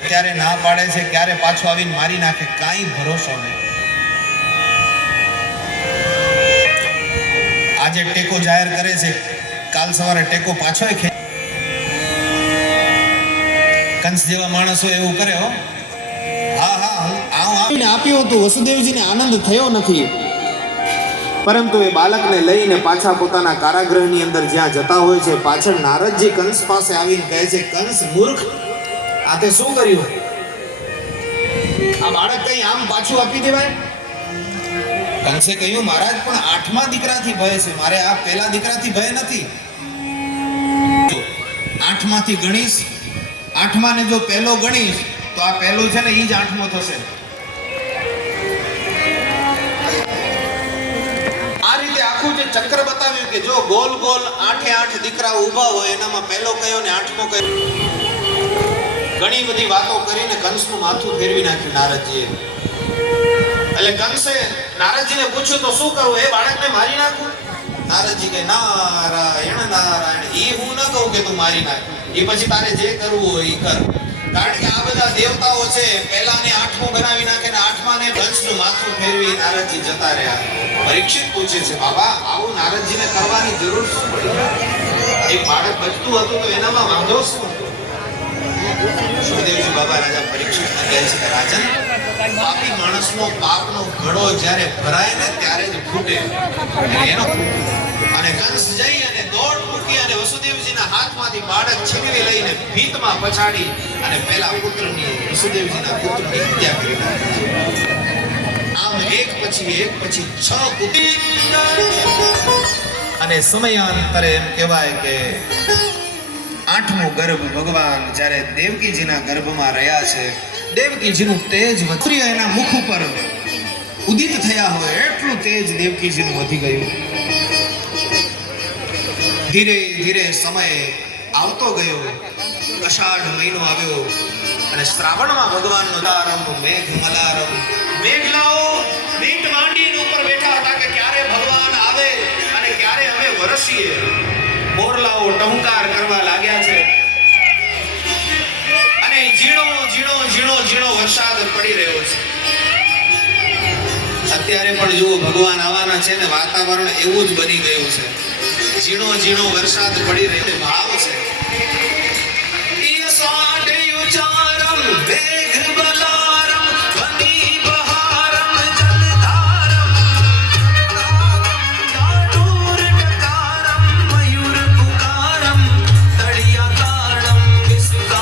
અત્યારે ના પાડે છે, ક્યારે પાછો આવીને મારી નાખે, કાંઈ ભરોસો નહીં. આજે ટેકો જાહેર કરે છે, કાલ સવારે ટેકો પાછો કંસ જેવા માણસો એવું કરે. હો આપ્યું હતું, વસુદેવજીને આનંદ થયો નથી, પરંતુ એ બાળકને લઈને પાછા પોતાના કારાગૃહની અંદર જ્યાં જતા હોય છે, પાછળ નારદજી કંસ પાસે આવીને કહે છે, કંસ મૂર્ખ, આ તે શું કર્યું? આ બાળક કઈ આમ પાછું આપી દેવાય? કંસે કહ્યું, મહારાજ પણ 8મા દીકરાથી ભય છે, મારે આ પહેલા દીકરાથી ભય નથી. 8માંથી ગણીશ, 8મા ને જો પહેલો ગણીશ તો આ પહેલું છે ને, ઈ જ 8મો થશે. આ રીતે આખું જે ચક્ર બતાવ્યું કે જો ગોલ ગોલ 8 દીકરા ઊભા હોય, એનામાં પહેલો કયો ને 8મો કયો, ઘણી બધી વાતો કરીને કંસનું માથું ફેરવી નાખ્યું નારદજીએ. એટલે કંસે નારદજીને પૂછ્યું, તો શું કરું, એ બાળકને મારી નાખું? નારદજી કે નારાયણ નારાયણ, એ હું ન કહું કે તું મારી નાખ, એ પછી તારે જે કરવું હોય એ કર. કારણ કે આ બધા દેવતાઓ છે, પહેલાને 8મો બનાવી નાખે ને 8માને કંસનું માથું ફેરવી નારદજી જતા રહ્યા. પરીક્ષિત પૂછે છે, બાબા આવું નારદજીને કરવાની જરૂર શું પડી? એક બાળક બચતું હતું તો એનામાં વાંધો શું હતો? સુખદેવજી બાબા રાજા પરીક્ષિતને કહે છે કે રાજન, પાપી માણસનો પાપનો ઘડો જ્યારે ભરાય ને ત્યારે જ ફૂટે. અને કંસ જઈ અને દોડ મૂકી અને વસુદેવજીના હાથમાંથી બાળક છીનવી લઈને ભીતમાં પછાડી અને પહેલા પુત્રની, વસુદેવજીના પુત્રની હત્યા કરી નાખી. આમ એક પછી 6 પુત્ર. અને સમયાંતરે એમ કહેવાય કે 8મો ગર્ભ ભગવાન જ્યારે દેવકીજીના ગર્ભમાં રહ્યા છે, દેવકીજીનું તેજ સૂર્ય એના મુખ ઉપર ઉદિત થયા હોય એટલું તેજ દેવકીજીનું વધી ગયું. ધીરે ધીરે સમય આવતો ગયો, અષાઢ મહિનો આવ્યો અને શ્રાવણમાં ભગવાનનો આરંભ, મેઘ મલારંભ. મેઘલાઓ મીટ માંડીને ઉપર બેઠા હતા કે ક્યારે ભગવાન આવે અને ક્યારે અમે વરસીએ. મોરલાઓ ટહુકાર કરવા લાગ્યા છે અને ઝીણો વરસાદ પડી રહ્યો છે. અત્યારે પણ જુઓ, ભગવાન આવવાના છે ને વાતાવરણ એવું જ બની ગયું છે. ઝીણો વરસાદ પડી રહ્યો ભાવ છે.